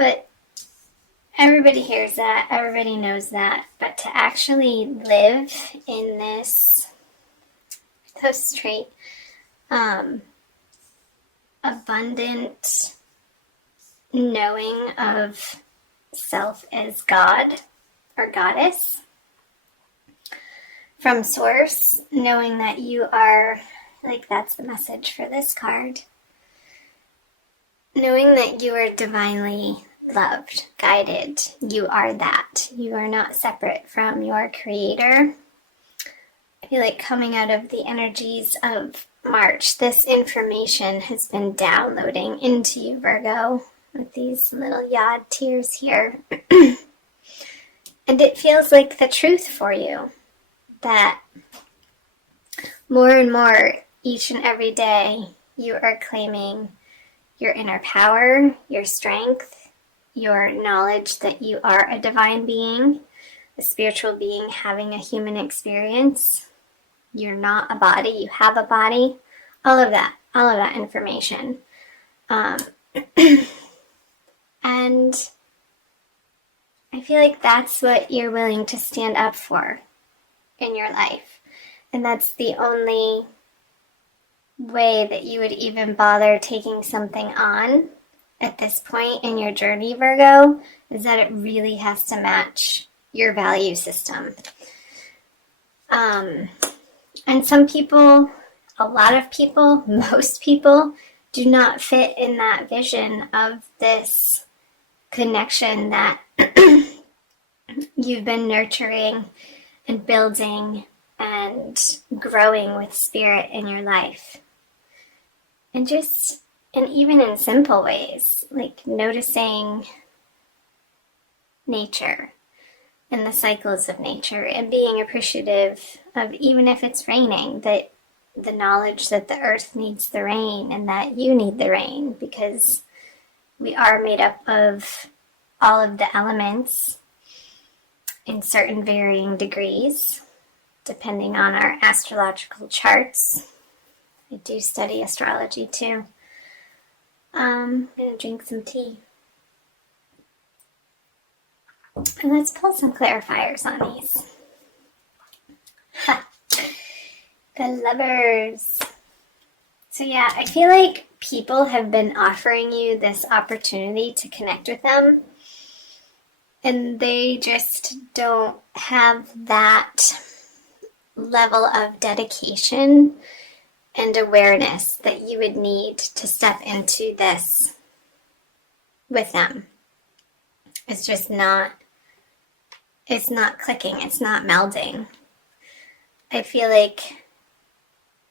But everybody hears that, everybody knows that, but to actually live in this trait, abundant knowing of self as God or goddess from source, knowing that you are, like, that's the message for this card, knowing that you are divinely loved, guided. You are that. You are not separate from your creator. I feel like coming out of the energies of March, this information has been downloading into you, Virgo, with these little yod tears here. And it feels like the truth for you, that more and more each and every day you are claiming your inner power, your strength, your knowledge that you are a divine being, a spiritual being having a human experience. You're not a body, you have a body. All of that information. And I feel like that's what you're willing to stand up for in your life. And that's the only way that you would even bother taking something on at this point in your journey, Virgo, is that it really has to match your value system. And some people, a lot of people, most people do not fit in that vision of this connection that you've been nurturing and building and growing with spirit in your life. And even in simple ways, like noticing nature and the cycles of nature and being appreciative of, even if it's raining, that the knowledge that the earth needs the rain and that you need the rain, because we are made up of all of the elements in certain varying degrees, depending on our astrological charts. I do study astrology too. I'm going to drink some tea. And let's pull some clarifiers on these. Ha! The Lovers. So yeah, I feel like people have been offering you this opportunity to connect with them, and they just don't have that level of dedication and awareness that you would need to step into this with them. It's just not, it's not clicking, it's not melding. I feel like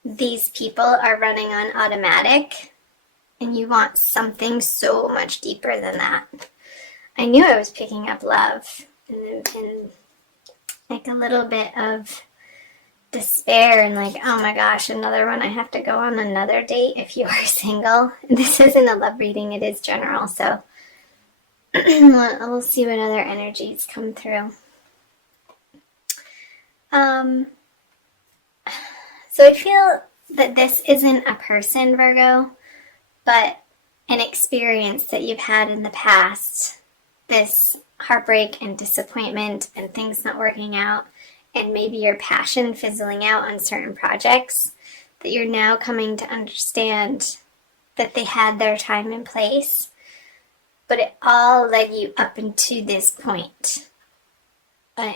these people are running on automatic, and you want something so much deeper than that. I knew I was picking up love and like a little bit of despair and like, oh my gosh, another one. I have to go on another date if you are single. This isn't a love reading, it is general, so we'll see what other energies come through. So I feel that this isn't a person, Virgo, but an experience that you've had in the past. This heartbreak and disappointment and things not working out, and maybe your passion fizzling out on certain projects, that you're now coming to understand that they had their time and place, but it all led you up into this point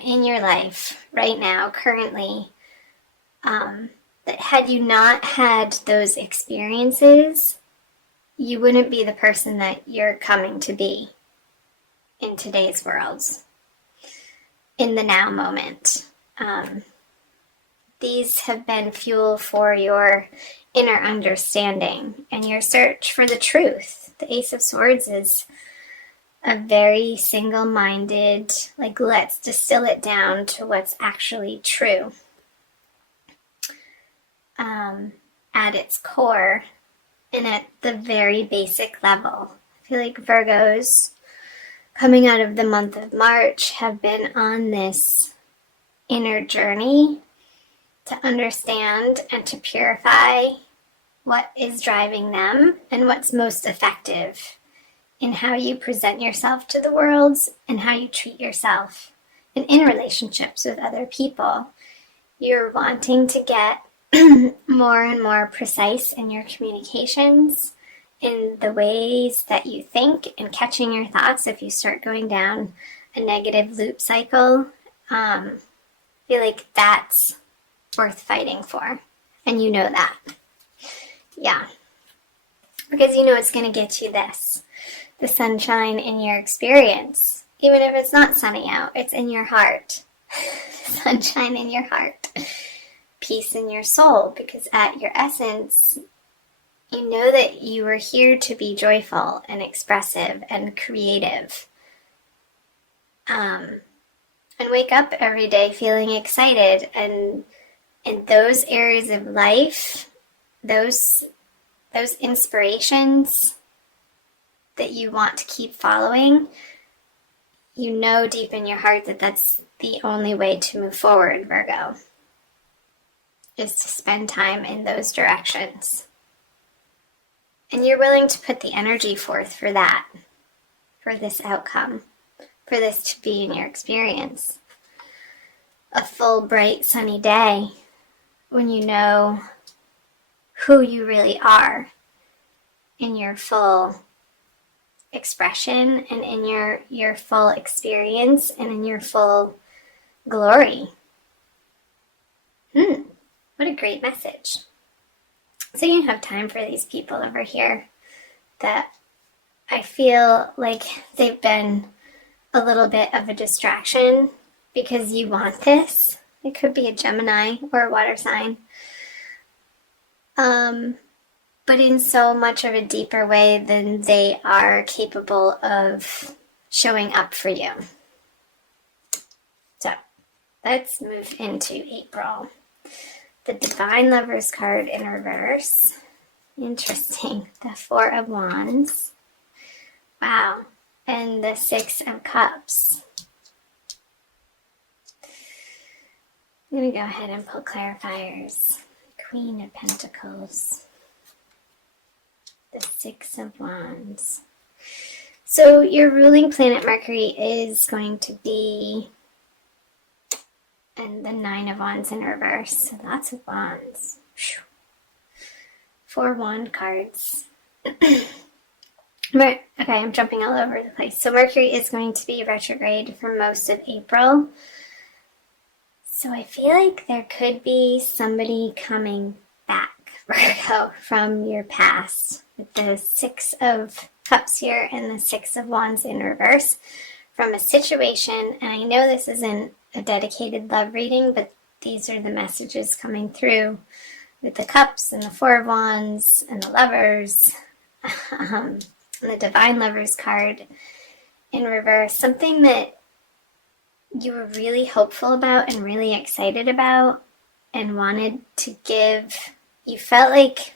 in your life right now, currently, that had you not had those experiences, you wouldn't be the person that you're coming to be in today's world, in the now moment. These have been fuel for your inner understanding and your search for the truth. The Ace of Swords is a very single-minded, like, let's distill it down to what's actually true. At its core and at the very basic level. I feel like Virgos coming out of the month of March have been on this inner journey to understand and to purify what is driving them and what's most effective in how you present yourself to the world and how you treat yourself. And in relationships with other people, you're wanting to get more and more precise in your communications, in the ways that you think, and catching your thoughts if you start going down a negative loop cycle. I feel like that's worth fighting for. And you know that. Yeah. Because you know it's going to get you this. The sunshine in your experience. Even if it's not sunny out, it's in your heart. Sunshine in your heart. Peace in your soul. Because at your essence, you know that you are here to be joyful and expressive and creative. And wake up every day feeling excited. And in those areas of life, those inspirations that you want to keep following, you know deep in your heart that that's the only way to move forward, Virgo, is to spend time in those directions. And you're willing to put the energy forth for that, for this outcome, for this to be in your experience. A full, bright, sunny day when you know who you really are in your full expression and in your full experience and in your full glory. What a great message. So you have time for these people over here that I feel like they've been a little bit of a distraction because you want this. It could be a Gemini or a water sign. But in so much of a deeper way than they are capable of showing up for you. So let's move into April. The Divine Lovers card in reverse. Interesting. The Four of Wands. Wow. And the Six of Cups. I'm going to go ahead and pull clarifiers. Queen of Pentacles. The Six of Wands. So your ruling planet Mercury is going to be in the Nine of Wands in reverse. So lots of wands. 4 wand cards. Okay, I'm jumping all over the place. So Mercury is going to be retrograde for most of April. So I feel like there could be somebody coming back, Virgo, from your past. With the Six of Cups here and the Six of Wands in reverse from a situation. And I know this isn't a dedicated love reading, but these are the messages coming through with the Cups and the Four of Wands and the Lovers. And the Divine Lovers card in reverse. Something that you were really hopeful about and really excited about and wanted to give. You felt like,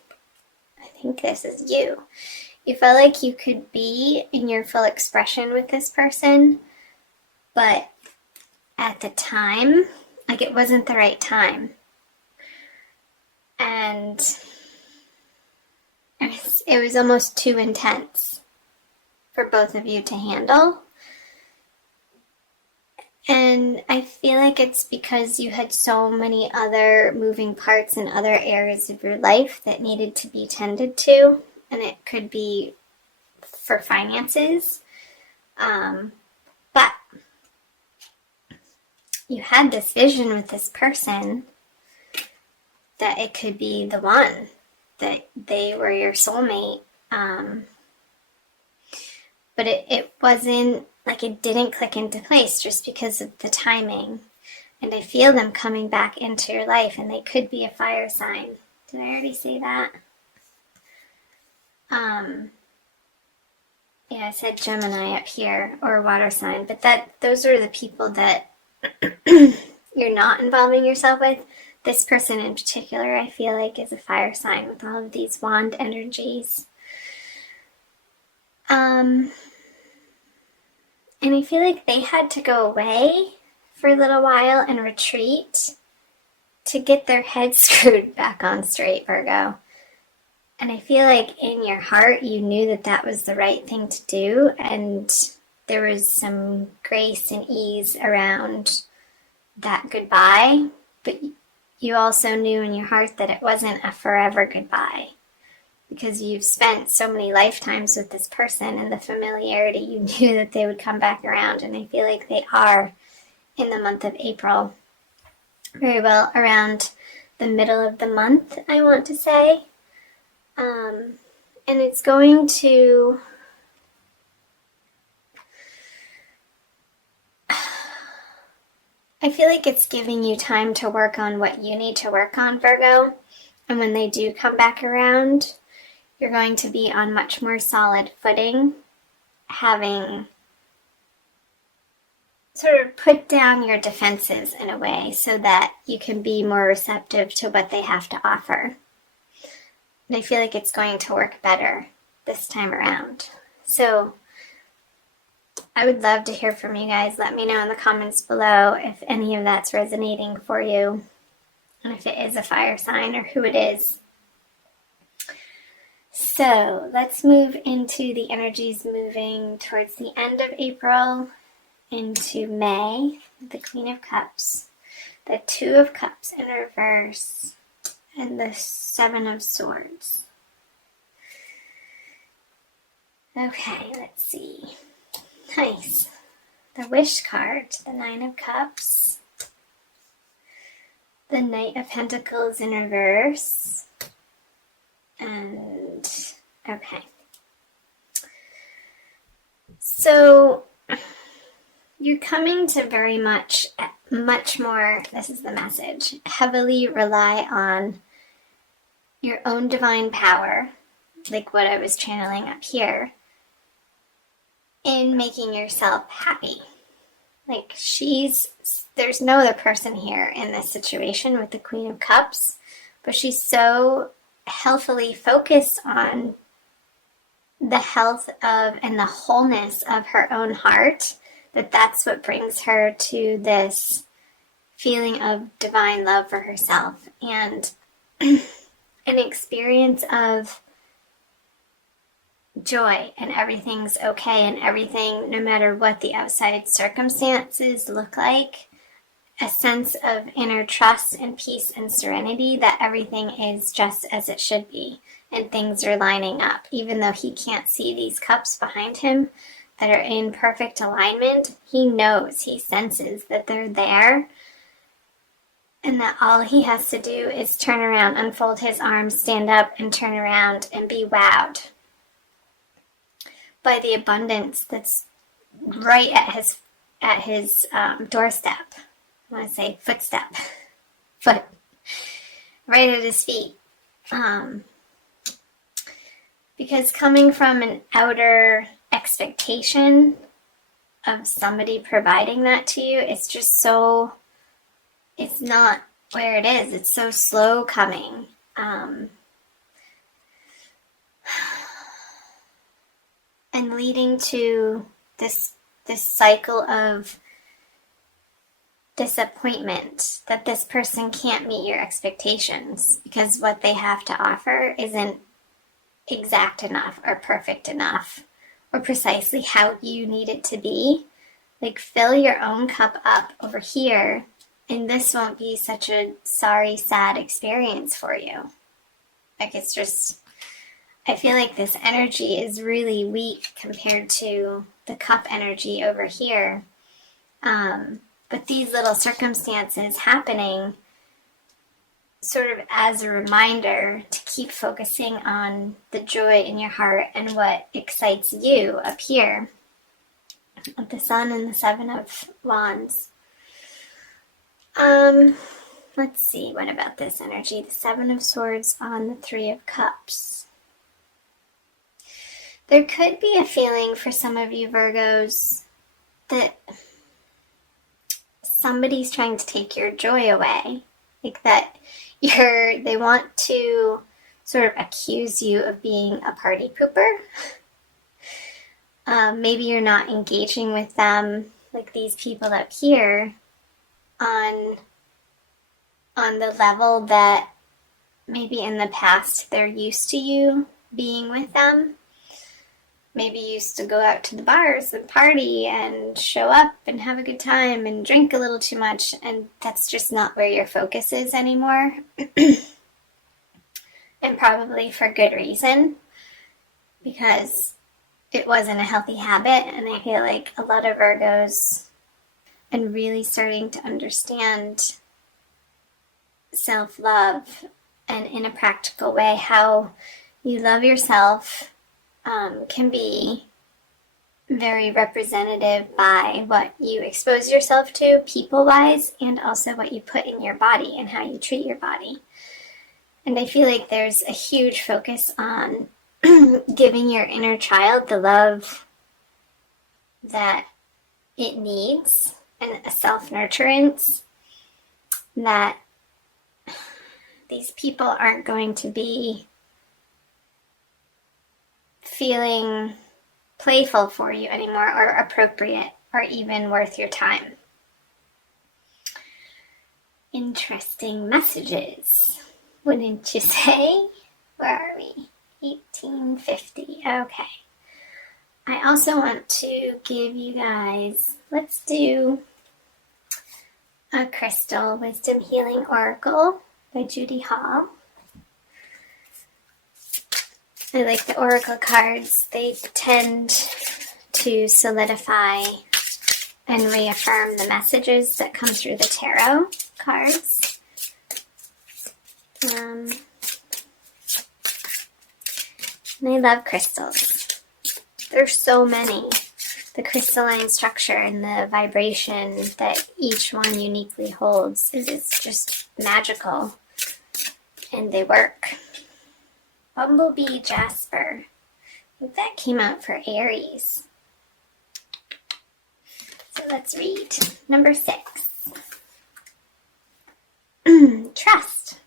I think this is you. You felt like you could be in your full expression with this person, but at the time, like it wasn't the right time. And it was almost too intense for both of you to handle. And I feel like it's because you had so many other moving parts in other areas of your life that needed to be tended to. And it could be for finances. But you had this vision with this person that it could be the one, that they were your soulmate. But it wasn't, like it didn't click into place just because of the timing. And I feel them coming back into your life, and they could be a fire sign. Did I already say that? Yeah, I said Gemini up here, or a water sign, but those are the people that you're not involving yourself with. This person in particular, I feel like, is a fire sign with all of these wand energies. And I feel like they had to go away for a little while and retreat to get their heads screwed back on straight, Virgo. And I feel like in your heart, you knew that that was the right thing to do. And there was some grace and ease around that goodbye. But you also knew in your heart that it wasn't a forever goodbye. Because you've spent so many lifetimes with this person and the familiarity, you knew that they would come back around. And I feel like they are in the month of April. Very well around the middle of the month, I want to say. And it's going to I feel like it's giving you time to work on what you need to work on, Virgo. And when they do come back around, you're going to be on much more solid footing, having sort of put down your defenses in a way so that you can be more receptive to what they have to offer. And I feel like it's going to work better this time around. So I would love to hear from you guys. Let me know in the comments below if any of that's resonating for you, and if it is a fire sign or who it is. So let's move into the energies moving towards the end of April into May. The Queen of Cups, the Two of Cups in reverse, and the Seven of Swords. Okay, let's see. Nice. The Wish card, the Nine of Cups, the Knight of Pentacles in reverse, and okay. So you're coming to very much more, this is the message, heavily rely on your own divine power, like what I was channeling up here, in making yourself happy. Like there's no other person here in this situation with the Queen of Cups, but she's so healthily focused on the health of and the wholeness of her own heart, that's what brings her to this feeling of divine love for herself and an experience of joy, and everything's okay, and everything, no matter what the outside circumstances look like, a sense of inner trust and peace and serenity that everything is just as it should be and things are lining up, even though he can't see these cups behind him that are in perfect alignment. He knows, he senses that they're there, and that all he has to do is turn around, unfold his arms, stand up, and turn around and be wowed by the abundance that's right at his doorstep. I want to say foot, right at his feet. Because coming from an outer expectation of somebody providing that to you, it's just so, it's not where it is. It's so slow coming. And leading to this cycle of disappointment that this person can't meet your expectations because what they have to offer isn't exact enough or perfect enough or precisely how you need it to be. Like, fill your own cup up over here, and this won't be such a sorry, sad experience for you. Like, it's just, I feel like this energy is really weak compared to the cup energy over here. But these little circumstances happening sort of as a reminder to keep focusing on the joy in your heart and what excites you up here. With the Sun and the Seven of Wands. Let's see, what about this energy? The Seven of Swords on the Three of Cups. There could be a feeling for some of you Virgos that somebody's trying to take your joy away. Like that they want to sort of accuse you of being a party pooper. Maybe you're not engaging with them, like these people up here, on the level that maybe in the past they're used to you being with them. Maybe you used to go out to the bars and party and show up and have a good time and drink a little too much, and that's just not where your focus is anymore. And probably for good reason, because it wasn't a healthy habit. And I feel like a lot of Virgos, and really starting to understand self-love and in a practical way how you love yourself, can be very representative by what you expose yourself to people-wise, and also what you put in your body and how you treat your body. And I feel like there's a huge focus on giving your inner child the love that it needs, and a self-nurturance that these people aren't going to be feeling playful for you anymore, or appropriate, or even worth your time. Interesting messages, wouldn't you say? Where are we? 1850. Okay. I also want to give you guys, let's do a Crystal Wisdom Healing Oracle by Judy Hall. I like the oracle cards. They tend to solidify and reaffirm the messages that come through the tarot cards. And I love crystals. There's so many. The crystalline structure and the vibration that each one uniquely holds is just magical, and they work. Bumblebee Jasper. I think that came out for Aries. So let's read. Number 6. Trust.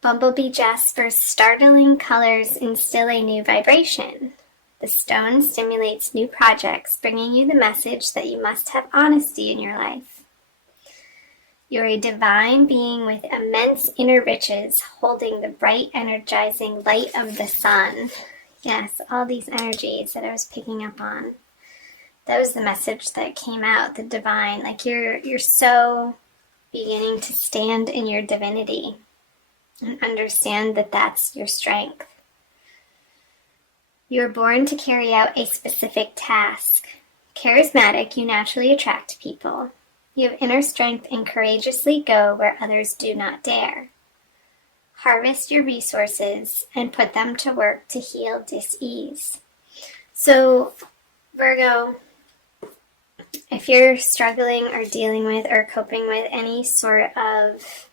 Bumblebee Jasper's startling colors instill a new vibration. The stone stimulates new projects, bringing you the message that you must have honesty in your life. You're a divine being with immense inner riches, holding the bright, energizing light of the sun. Yes, all these energies that I was picking up on. That was the message that came out, the divine. Like you're so beginning to stand in your divinity and understand that that's your strength. You're born to carry out a specific task. Charismatic, you naturally attract people. You have inner strength and courageously go where others do not dare. Harvest your resources and put them to work to heal dis-ease. So, Virgo, if you're struggling or dealing with or coping with any sort of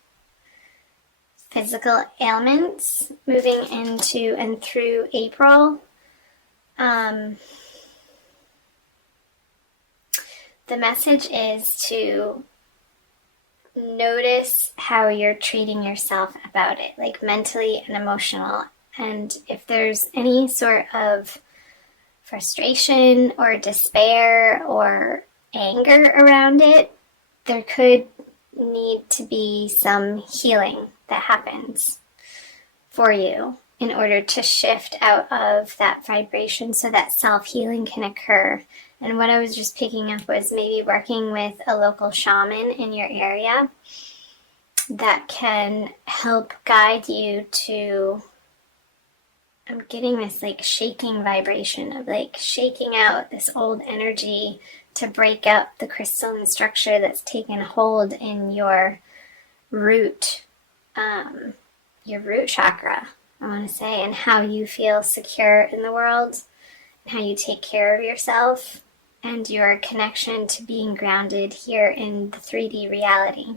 physical ailments moving into and through April, the message is to notice how you're treating yourself about it, like mentally and emotional. And if there's any sort of frustration or despair or anger around it, there could need to be some healing that happens for you in order to shift out of that vibration so that self-healing can occur. And what I was just picking up was maybe working with a local shaman in your area that can help guide you to, I'm getting this like shaking vibration of like shaking out this old energy to break up the crystalline structure that's taken hold in your root chakra, I want to say, and how you feel secure in the world, and how you take care of yourself, and your connection to being grounded here in the 3D reality.